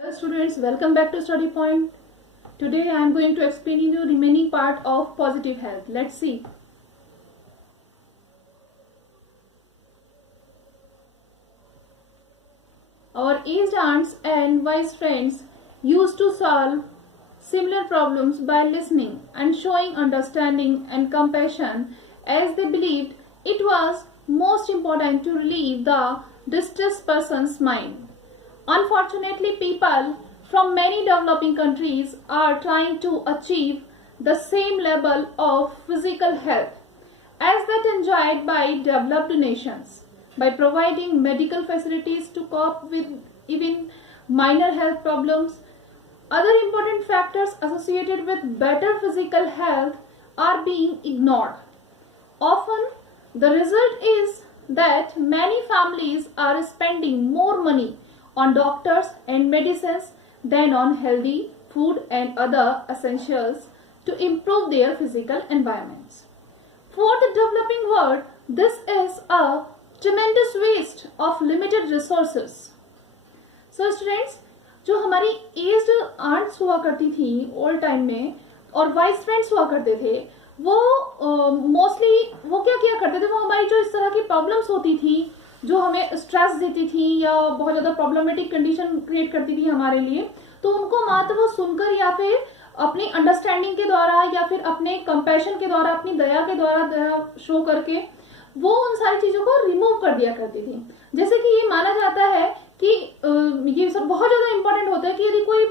Hello students, welcome back to Study Point. Today I am going to explain you the remaining part of positive health. Let's see. Our aged aunts and wise friends used to solve similar problems by listening and showing understanding and compassion, as they believed it was most important to relieve the distressed person's mind. Unfortunately, people from many developing countries are trying to achieve the same level of physical health as that enjoyed by developed nations by providing medical facilities to cope with even minor health problems. Other important factors associated with better physical health are being ignored. Often, the result is that many families are spending more money on doctors and medicines than on healthy food and other essentials to improve their physical environments. For the developing world, this is a tremendous waste of limited resources. So students, जो हमारी aged ants हुआ करती थी old time में और vice friends हुआ करते थे, वो मोस्टली वो क्या किया करते थे, वो हमारी जो इस तरह की प्रॉब्लम्स होती थी, जो हमें स्ट्रेस देती थी या बहुत ज़्यादा प्रॉब्लमेटिक कंडीशन क्रिएट करती थी हमारे लिए, तो उनको मात्र वो सुनकर या फिर अपनी अंडरस्टैंडिंग के द्वारा या फिर अपने कंपैशन के द्वारा, अपनी दया के द्वारा, दया शो करके वो उन सारी चीज़ों को रिमूव कर दिया करती थी. जैसे कि ये माना जाता है कि ये सब बहुत ज़्यादा इंपॉर्टेंट होता है कि यदि कोई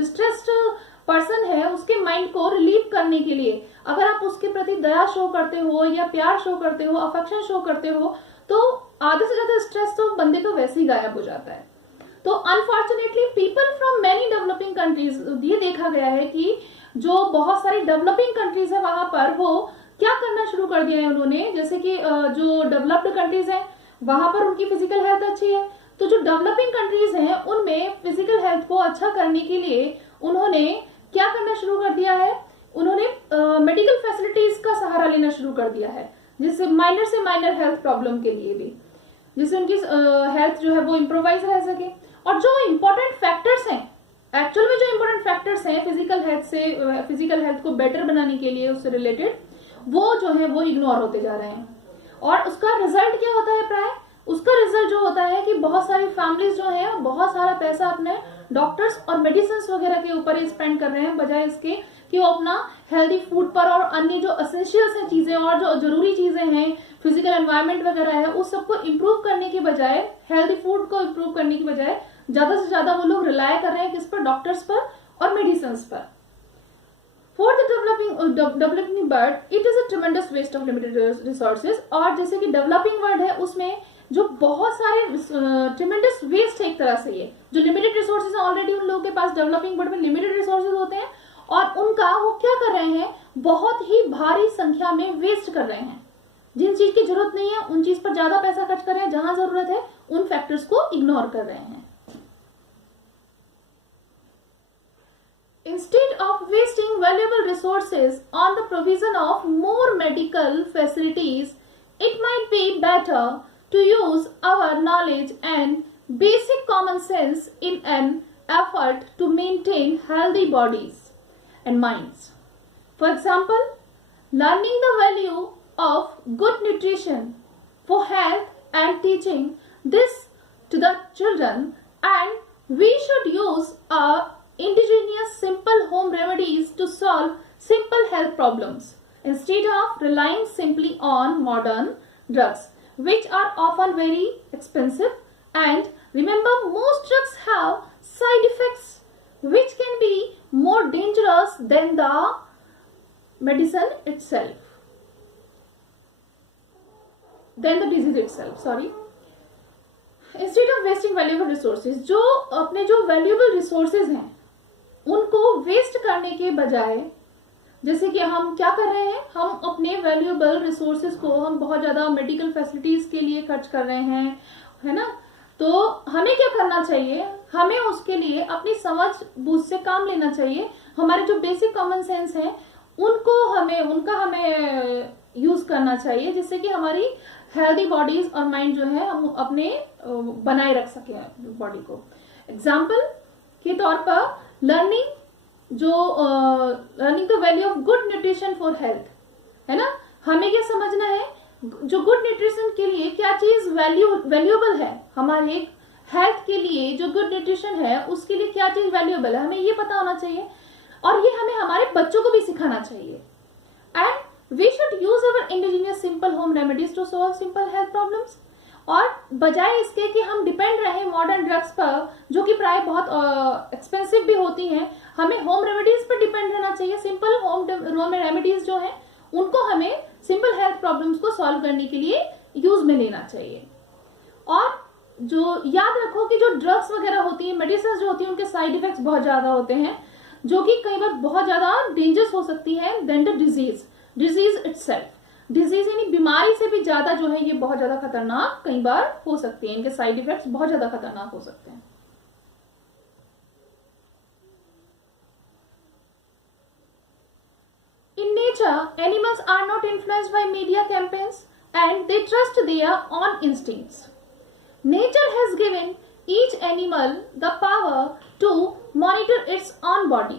डिस्ट्रेस्ड पर्सन है, उसके माइंड को रिलीव करने के लिए अगर आप उसके प्रति दया शो करते हो या प्यार शो करते हो, अफेक्शन शो करते हो, तो आधे से ज्यादा स्ट्रेस तो बंदे का वैसे ही गायब हो जाता है. तो unfortunately people from many developing countries, ये देखा गया है कि जो बहुत सारी डेवलपिंग कंट्रीज है वहां पर वो क्या करना शुरू कर दिया है उन्होंने. जैसे कि जो डेवलप्ड कंट्रीज हैं वहां पर उनकी फिजिकल हेल्थ अच्छी है, तो जो डेवलपिंग कंट्रीज हैं उनमें फिजिकल हेल्थ को अच्छा करने के लिए उन्होंने क्या करना शुरू कर दिया है, उन्होंने मेडिकल फैसिलिटीज का सहारा लेना शुरू कर दिया है, जिससे माइनर से माइनर हेल्थ प्रॉब्लम के लिए भी, जिससे उनकी हेल्थ जो है वो इम्प्रोवाइज रह सके. और जो इम्पोर्टेंट फैक्टर्स हैं, एक्चुअल में जो इम्पोर्टेंट फैक्टर्स हैं फिजिकल हेल्थ को बेटर बनाने के लिए उससे रिलेटेड, वो जो है वो इग्नोर होते जा रहे हैं. और उसका रिजल्ट क्या होता है, प्राय उसका रिजल्ट जो होता है कि बहुत सारी फैमिलीज जो है बहुत सारा पैसा अपने डॉक्टर्स और मेडिसिन वगैरह के ऊपर ही स्पेंड कर रहे हैं, बजाय इसके कि वो अपना हेल्दी फूड पर और अन्य जो एसेंशियल्स हैं चीजें और जो जरूरी चीजें हैं, फिजिकल एनवायरनमेंट वगैरह है, उस सबको इम्प्रूव करने के बजाय, हेल्दी फूड को इम्प्रूव करने के बजाय ज्यादा से ज्यादा वो लोग रिलाय कर रहे हैं किस पर, डॉक्टर्स पर और मेडिसिन पर. For the developing world it is a tremendous waste of limited resources. और जैसे कि डेवलपिंग वर्ल्ड है उसमें जो बहुत सारे ट्रेमेंडस वेस्ट है एक तरह से, ये जो लिमिटेड रिसोर्सेज ऑलरेडी उन लोगों के पास डेवलपिंग वर्ल्ड में लिमिटेड रिसोर्सेज होते हैं और उनका वो क्या कर रहे हैं, बहुत ही भारी संख्या में वेस्ट कर रहे हैं. जिन चीज की जरूरत नहीं है उन चीज पर ज्यादा पैसा खर्च कर रहे हैं, जहां जरूरत है उन फैक्टर्स को इग्नोर कर रहे हैं. Instead of wasting valuable resources on the provision of more medical facilities, it might be better to use our knowledge and basic common sense in an effort to maintain healthy bodies and minds. For example, learning the value of good nutrition for health and teaching this to the children, and we should use a indigenous simple home remedies to solve simple health problems instead of relying simply on modern drugs, which are often very expensive. And remember, most drugs have side effects which can be more dangerous than the medicine itself, than the disease itself. Instead of wasting valuable resources, जो अपने जो valuable resources हैं उनको waste करने के बजाय, जैसे कि हम क्या कर रहे हैं, हम अपने वैल्यूएबल रिसोर्सेज को हम बहुत ज्यादा मेडिकल फैसिलिटीज के लिए खर्च कर रहे हैं, है ना. तो हमें क्या करना चाहिए, हमें उसके लिए अपनी समझ बूझ से काम लेना चाहिए. हमारे जो बेसिक कॉमन सेंस है उनका हमें यूज करना चाहिए, जिससे कि हमारी हेल्दी बॉडीज और माइंड जो है हम अपने बनाए रख सके बॉडी को. एग्जाम्पल, के तौर पर learning the value of good nutrition for health, है ना। हमें क्या समझना है, जो गुड न्यूट्रिशन के लिए क्या चीज वैल्यूएबल है, हमारे हेल्थ के लिए जो गुड न्यूट्रिशन है उसके लिए क्या चीज वैल्यूएबल है, हमें ये पता होना चाहिए और ये हमें हमारे बच्चों को भी सिखाना चाहिए। And we should use our indigenous simple home remedies to solve simple health problems. और बजाय इसके कि हम डिपेंड रहे मॉडर्न ड्रग्स पर जो कि प्राय बहुत एक्सपेंसिव भी होती हैं, हमें होम रेमेडीज पर डिपेंड रहना चाहिए। सिंपल होम रेमेडीज जो है उनको हमें सिंपल हेल्थ प्रॉब्लम्स को सॉल्व करने के लिए यूज में लेना चाहिए। और जो याद रखो कि जो ड्रग्स वगैरह होती है, मेडिसिन जो होती है, उनके साइड इफेक्ट्स बहुत ज्यादा होते हैं जो कि कई बार बहुत ज्यादा डेंजरस हो सकती है then the disease itself. Disease यानी बीमारी से भी ज्यादा जो है ये बहुत ज्यादा खतरनाक कई बार हो सकती है, इनके साइड इफेक्ट्स बहुत ज्यादा खतरनाक हो सकते हैं। In nature, animals are not influenced by media campaigns and they trust their own instincts. Nature has given each animal the power to monitor its own body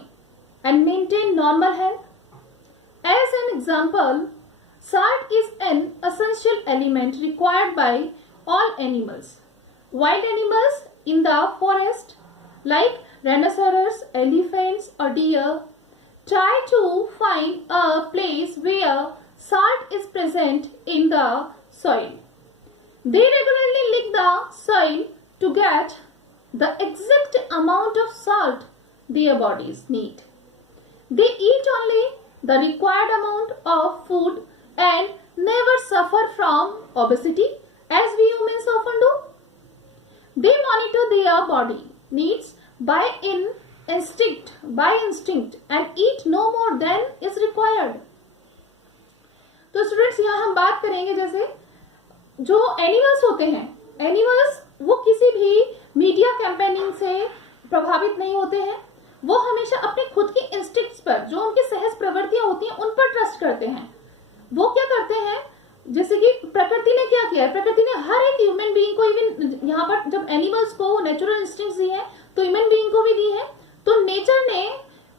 and maintain normal health. As an example, salt is an essential element required by all animals. Wild animals in the forest like rhinoceros, elephants or deer try to find a place where salt is present in the soil. They regularly lick the soil to get the exact amount of salt their bodies need. They eat only the required amount of food and never suffer from obesity as we humans often do. They monitor their body needs by instinct and eat no more than is required. तो students यहाँ हम बात करेंगे जैसे जो animals होते हैं, animals वो किसी भी मीडिया कैंपेनिंग से प्रभावित नहीं होते हैं, वो हमेशा अपने खुद की इंस्टिंक्ट्स पर, जो उनकी सहज प्रवृत्तियां होती हैं, उन पर ट्रस्ट करते हैं। वो क्या करते हैं, जैसे कि प्रकृति ने क्या किया है, प्रकृति ने हर एक ह्यूमन बीइंग को, इवन यहाँ पर जब एनिमल्स को नेचुरल इंस्टिंक्ट्स दी है तो ह्यूमन बीइंग को भी दी है। तो नेचर ने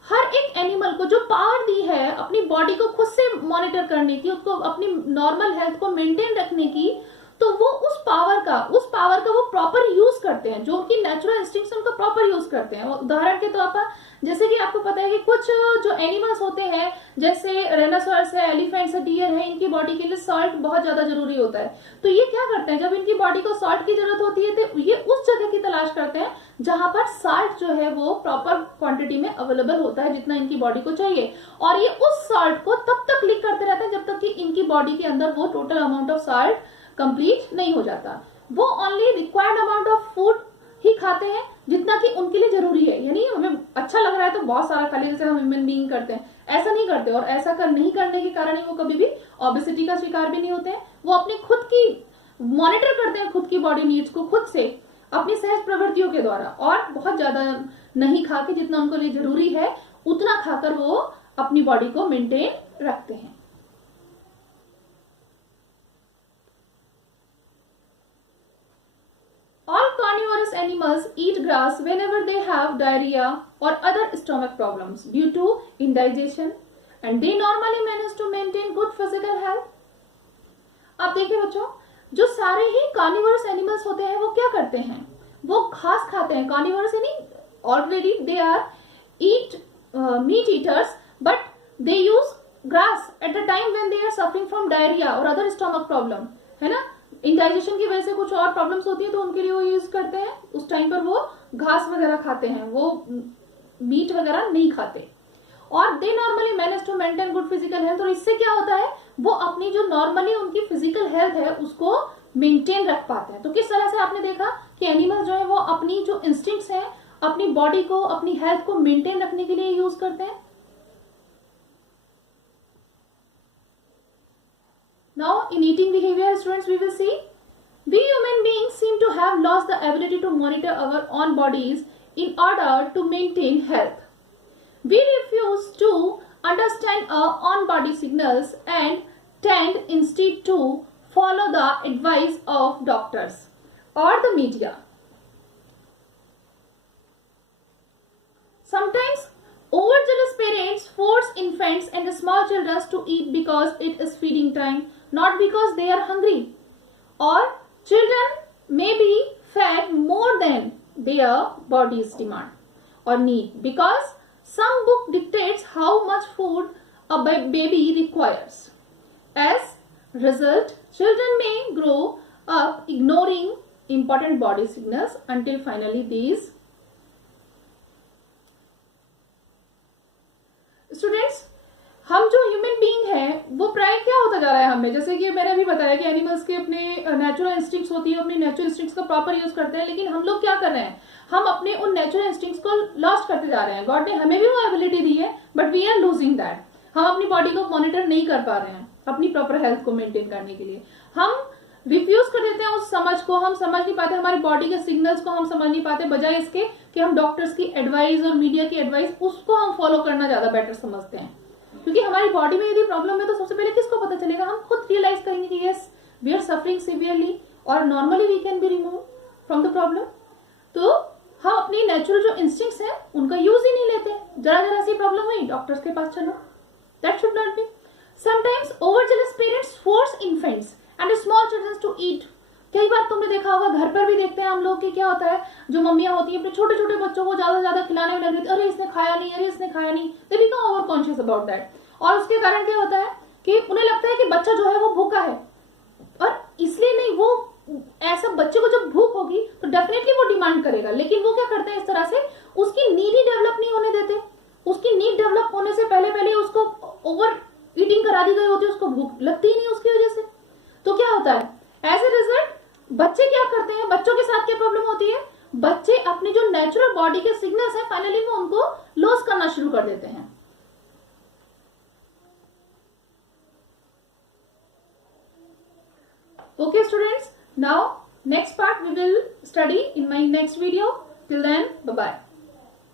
हर एक एनिमल को जो पावर दी है अपनी बॉडी को खुद से मॉनिटर करने की, उसको अपनी नॉर्मल हेल्थ को मेंटेन रखने की, तो वो उस पावर का वो प्रॉपर यूज करते हैं, जो उनकी नेचुरल इंस्टिंक्ट्स उनका प्रॉपर यूज करते हैं। उदाहरण के तौर पर जैसे कि आपको पता है कि कुछ जो एनिमल्स होते हैं जैसे रेनासोरस है, एलिफेंट्स है, डियर है, इनकी बॉडी के लिए सॉल्ट बहुत ज्यादा जरूरी होता है। तो ये क्या करते हैं, जब इनकी बॉडी को सॉल्ट की जरूरत होती है तो ये उस जगह की तलाश करते हैं जहां पर सॉल्ट जो है वो प्रॉपर क्वांटिटी में अवेलेबल होता है जितना इनकी बॉडी को चाहिए, और ये उस सॉल्ट को तब तक लीक करते रहते हैं जब तक कि इनकी बॉडी के अंदर वो total amount of salt complete नहीं हो जाता। वो only required amount of food ही खाते हैं जितना कि उनके लिए जरूरी है, यानी हमें अच्छा लग रहा है तो बहुत सारा खा लिया जैसे हम ह्यूमन बीइंग करते हैं, ऐसा नहीं करते। और ऐसा नहीं करने के कारण ही वो कभी भी ओबेसिटी का शिकार भी नहीं होते हैं। वो अपनी खुद की मॉनिटर करते हैं खुद की बॉडी नीड्स को खुद से अपनी सहज प्रवृत्तियों के द्वारा, और बहुत ज्यादा नहीं खा के जितना उनको लिए जरूरी है उतना खाकर वो अपनी बॉडी को मेंटेन रखते हैं। All carnivorous animals eat grass whenever they have diarrhea or other stomach problems due to indigestion, and they normally manage to maintain good physical health. अब देखिए बच्चों, जो सारे ही कार्निवरस एनिमल्स होते हैं वो क्या करते हैं, वो घास खाते हैं। कार्निवरस यानी already they are eat meat eaters but they use grass at the time when they are suffering from diarrhoea और अदर स्टमक प्रॉब्लम, है ना। इंडाइजेशन की वजह से कुछ और प्रॉब्लम्स होती है तो उनके लिए वो यूज करते हैं, उस टाइम पर वो घास वगैरह खाते हैं, वो मीट वगैरह नहीं खाते। और they normally manage to maintain good physical health, और इससे क्या होता है वो अपनी जो नॉर्मली उनकी फिजिकल हेल्थ है उसको मेंटेन रख पाते हैं। तो किस तरह से आपने देखा कि एनिमल जो है वो अपनी जो इंस्टिंक्ट्स है अपनी बॉडी को अपनी हेल्थ को मेंटेन रखने के लिए यूज करते हैं। Now, in eating behavior, students, we will see we human beings seem to have lost the ability to monitor our own bodies in order to maintain health. We refuse to understand our own body signals and tend instead to follow the advice of doctors or the media. infants and the small children to eat because it is feeding time, not because they are hungry. Or children may be fed more than their body's demand or need because some book dictates how much food a baby requires. As result, children may grow up ignoring important body signals until finally these. Students, हम जो human being है वो प्राय क्या होता जा रहा है हमें, जैसे कि मैंने अभी बताया कि एनिमल्स के अपने नेचुरल इंस्टिंक्ट्स होती है, अपने नेचुरल इंस्टिंक्ट्स का प्रॉपर यूज करते हैं, लेकिन हम लोग क्या कर रहे हैं, हम अपने उन नेचुरल इंस्टिंक्ट्स को लॉस्ट करते जा रहे हैं. गॉड ने हमें भी वो एबिलिटी दी है, but we are losing that. हम अपनी बॉडी को मॉनिटर नहीं कर पा रहे हैं अपनी प्रॉपर हेल्थ को मेंटेन करने के लिए. हम रिफ्यूज कर देते हैं उस समझ को, हम समझ नहीं पाते, हमारी बॉडी के सिग्नल्स को हम समझ नहीं पाते, बजाय इसके कि हम डॉक्टर्स की एडवाइस और मीडिया की एडवाइस उसको हम फॉलो करना ज्यादा बेटर समझते हैं. क्योंकि हमारी बॉडी में यदि प्रॉब्लम है तो सबसे पहले किसको पता चलेगा, हम खुद रियलाइज करेंगे कि yes we are suffering severely और normally we can be remove from the problem. तो हम अपनी नेचुरल जो इंस्टिंक्ट्स हैं उनका यूज ही नहीं लेते. जरा सी प्रॉब्लम हुई डॉक्टर्स के पास चलो. That should not be. Sometimes overjealous parents force infants and small children to eat. कई बार तुमने देखा होगा, घर पर भी देखते हैं हम लोग कि क्या होता है, जो मम्मियां होती है अपने छोटे छोटे बच्चों को ज्यादा से ज्यादा खिलाने में लग रही, अरे इसने खाया नहीं, अरे इसने खाया नहीं. They become over conscious about that. और उसके कारण क्या होता है कि उन्हें लगता है कि बच्चा जो है वो भूखा है, और इसलिए नहीं, वो ऐसा बच्चे को जब भूख होगी तो डेफिनेटली वो डिमांड करेगा. लेकिन वो क्या करते हैं, इस तरह से उसकी नीड ही डेवलप नहीं होने देते. उसकी नीड डेवलप होने से पहले उसको ओवर ईटिंग करा दी गई होती है, उसको भूख लगती ही नहीं उसकी वजह से. तो क्या होता है, एज ए रिजल्ट बच्चे क्या करते हैं, बच्चों के साथ क्या प्रॉब्लम होती है, बच्चे अपने जो नेचुरल बॉडी के सिग्नल्स हैं फाइनली वो उनको लॉस करना शुरू कर देते हैं. Okay students, now next part we will study in my next video. Till then, bye bye.